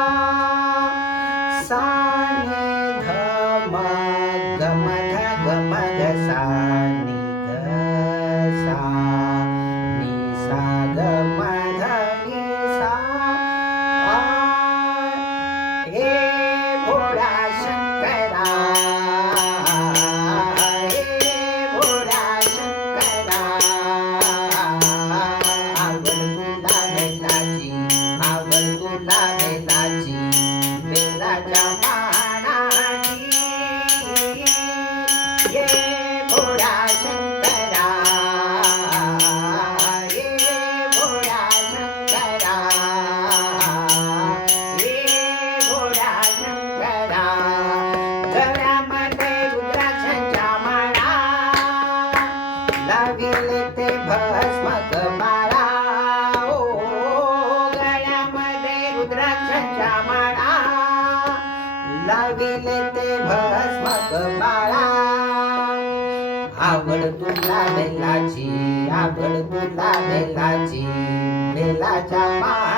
सा नि ध म ग म ध सा नि ध सा नि सा ग म ध नि सा आ हे भोळा शंकरा हे भोळा शंकरा आवड तुला बेलाची आवड तुला बेलाची बेलाच्या मानाची ये भोळा शंकरा ये भोळा शंकरा ये भोळा शंकरा गळ्यामध्ये रुद्राक्षांच्या माळा लागेल ते भस्म माळा ओ गळ्यामध्ये रुद्राक्षांच्या माळा लागेल ते भस्म माळा आवड तुला बेलाची आवड तुला बेलाची बेलाच्या माळा